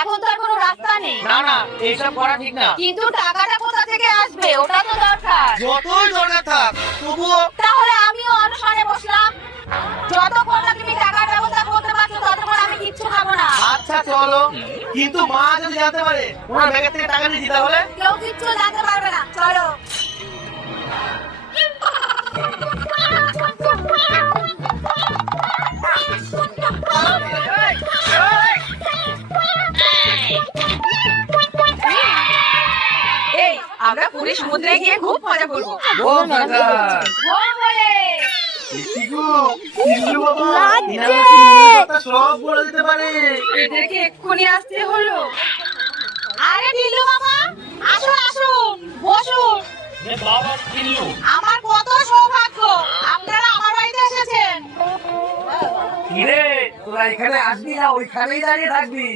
এখন তো আর কোনো রাস্তা নেই। না না, এইসব করা ঠিক না। কিন্তু টাকাটা কোথা থেকে আসবে ওটা তো দরকার। যতই দরকার থাক তবুও। তাহলে আমিও অনশনে বসলাম, যতক্ষণ না তুমি টাকার ব্যবস্থা করতে পারছো ততক্ষণ আমি কিচ্ছু খাবো না। আচ্ছা চলো, কিন্তু মা যদি জানতে পারে ওনার ব্যাগের থেকে টাকা নিয়েছি তাহলে? কেউ কিচ্ছু জানতে পারবে না, চলো। এই আমরা পুরী সমুদ্রে গিয়ে খুব মজা করবো। ও দাদা, বল বলে ইসিগো, ইসিগো বাবা, লাগছে। এনারা কি মনের কথা সব বলে দিতে পারে। এদেরকে এক্ষুনি আসতে হলো। আরে টিল্লু বাবা, আসুন আসুন, বসুন। এ বাবা কিল্লু, আমার কত সৌভাগ্য, আপনারা আমার বাড়িতে এসেছেন। কিরে তোরা এখানে আসবি না ওইখানেই দাঁড়িয়ে থাকবি?